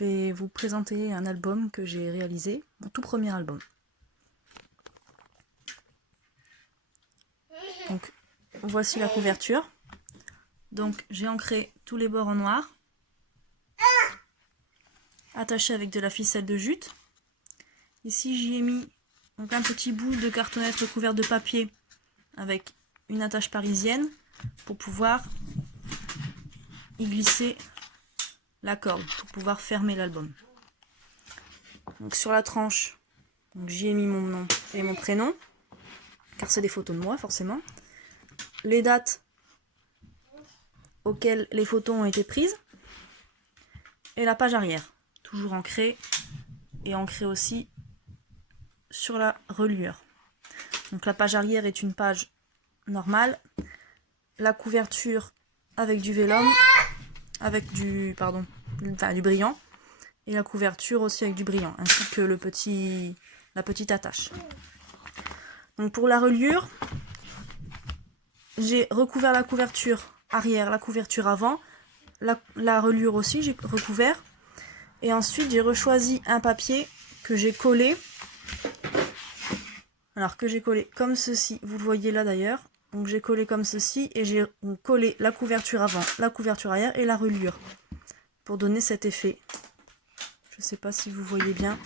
vais vous présenter un album que j'ai réalisé, mon tout premier album. Donc, voici la couverture. Donc, j'ai ancré tous les bords en noir, attaché avec de la ficelle de jute. Ici, j'y ai mis donc, un petit bout de cartonnette recouvert de papier avec une attache parisienne pour pouvoir y glisser la corde, pour pouvoir fermer l'album. Donc, sur la tranche, j'y ai mis mon nom et mon prénom, car c'est des photos de moi forcément. Les dates auxquelles les photos ont été prises. Et la page arrière, toujours ancrée, et ancrée aussi sur la reliure. Donc la page arrière est une page normale. La couverture avec du vélum, avec du brillant. Et la couverture aussi avec du brillant, ainsi que la petite attache. Donc pour la reliure, j'ai recouvert la couverture arrière, la couverture avant, la reliure aussi, j'ai recouvert. Et ensuite, j'ai rechoisi un papier que j'ai collé. Alors que j'ai collé comme ceci, vous le voyez là d'ailleurs. Donc j'ai collé comme ceci et j'ai collé la couverture avant, la couverture arrière et la reliure. Pour donner cet effet. Je ne sais pas si vous voyez bien.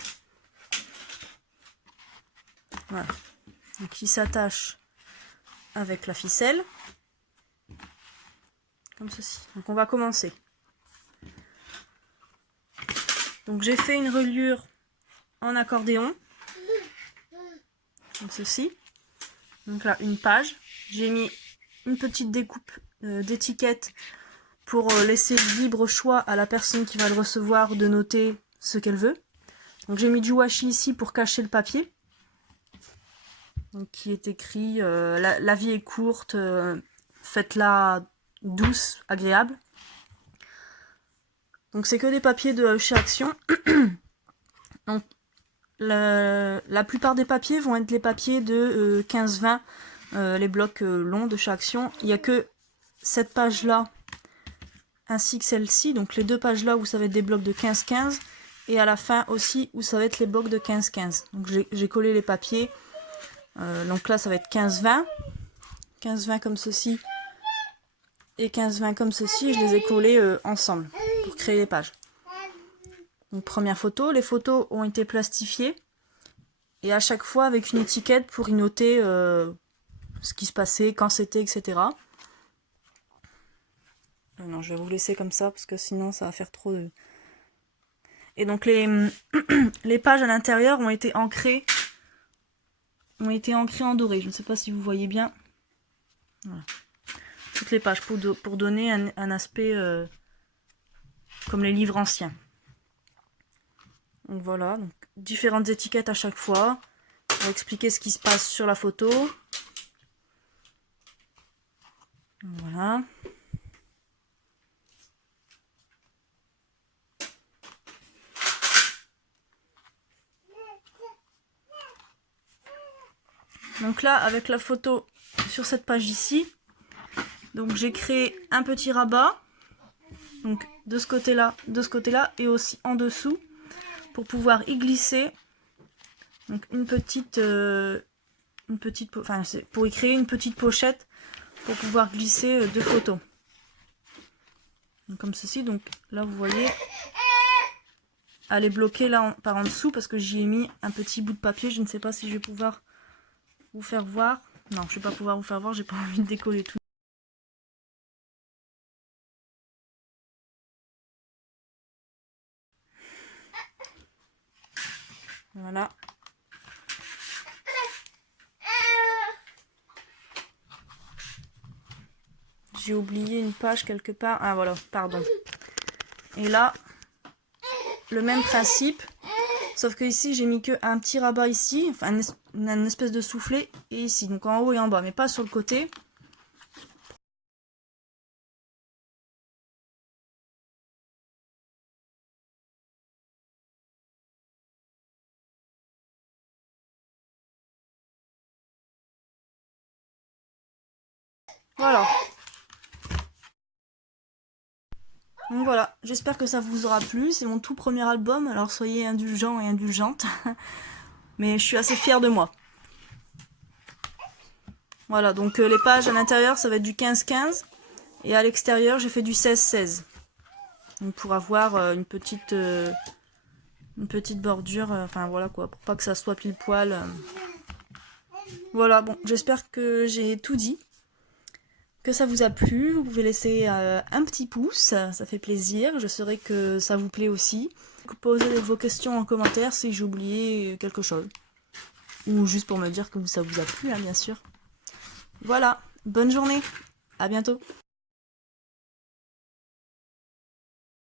Voilà. Donc il s'attache avec la ficelle. Comme ceci. Donc on va commencer. Donc j'ai fait une reliure en accordéon. Comme ceci. Donc là, une page. J'ai mis une petite découpe d'étiquette pour laisser libre choix à la personne qui va le recevoir de noter ce qu'elle veut. Donc j'ai mis du washi ici pour cacher le papier. Donc qui est écrit la vie est courte, faites-la douce, agréable. Donc c'est que des papiers de chez Action. Donc la plupart des papiers vont être les papiers de 15-20, les blocs longs de chez Action. Il n'y a que cette page-là, ainsi que celle-ci. Donc les deux pages-là où ça va être des blocs de 15-15. Et à la fin aussi où ça va être les blocs de 15-15. Donc j'ai collé les papiers. Donc là ça va être 15-20. 15-20 comme ceci. Et 15-20 comme ceci. Je les ai collés ensemble pour créer les pages. Donc première photo, les photos ont été plastifiées et à chaque fois avec une étiquette pour y noter ce qui se passait, quand c'était, etc. Non, je vais vous laisser comme ça parce que sinon ça va faire trop de... Et donc les pages à l'intérieur ont été ancrées en doré. Je ne sais pas si vous voyez bien. Voilà. Toutes les pages pour donner un aspect comme les livres anciens. Donc voilà, donc différentes étiquettes à chaque fois pour expliquer ce qui se passe sur la photo. Voilà. Donc là, avec la photo sur cette page ici, donc j'ai créé un petit rabat, donc de ce côté-là et aussi en dessous, pour pouvoir y glisser donc pour y créer une petite pochette pour pouvoir glisser deux photos. Donc, comme ceci, donc là vous voyez, elle est bloquée là par en dessous parce que j'y ai mis un petit bout de papier. Je ne sais pas si je vais pouvoir vous faire voir. Non, je ne vais pas pouvoir vous faire voir, j'ai pas envie de décoller tout. Voilà. J'ai oublié une page quelque part. Ah voilà, pardon. Et là, le même principe. Sauf que ici, j'ai mis que un petit rabat ici. Enfin, une espèce de soufflet. Et ici, donc en haut et en bas. Mais pas sur le côté. Voilà. Donc voilà, j'espère que ça vous aura plu. C'est mon tout premier album, alors soyez indulgents et indulgentes. Mais je suis assez fière de moi. Voilà, donc les pages à l'intérieur, ça va être du 15-15. Et à l'extérieur, j'ai fait du 16-16. Donc pour avoir une petite bordure, enfin voilà quoi, pour pas que ça soit pile poil. Voilà, bon, j'espère que j'ai tout dit. Que ça vous a plu, vous pouvez laisser un petit pouce, ça fait plaisir, je saurai que ça vous plaît aussi. Posez vos questions en commentaire si j'ai oublié quelque chose. Ou juste pour me dire que ça vous a plu, hein, bien sûr. Voilà, bonne journée, à bientôt.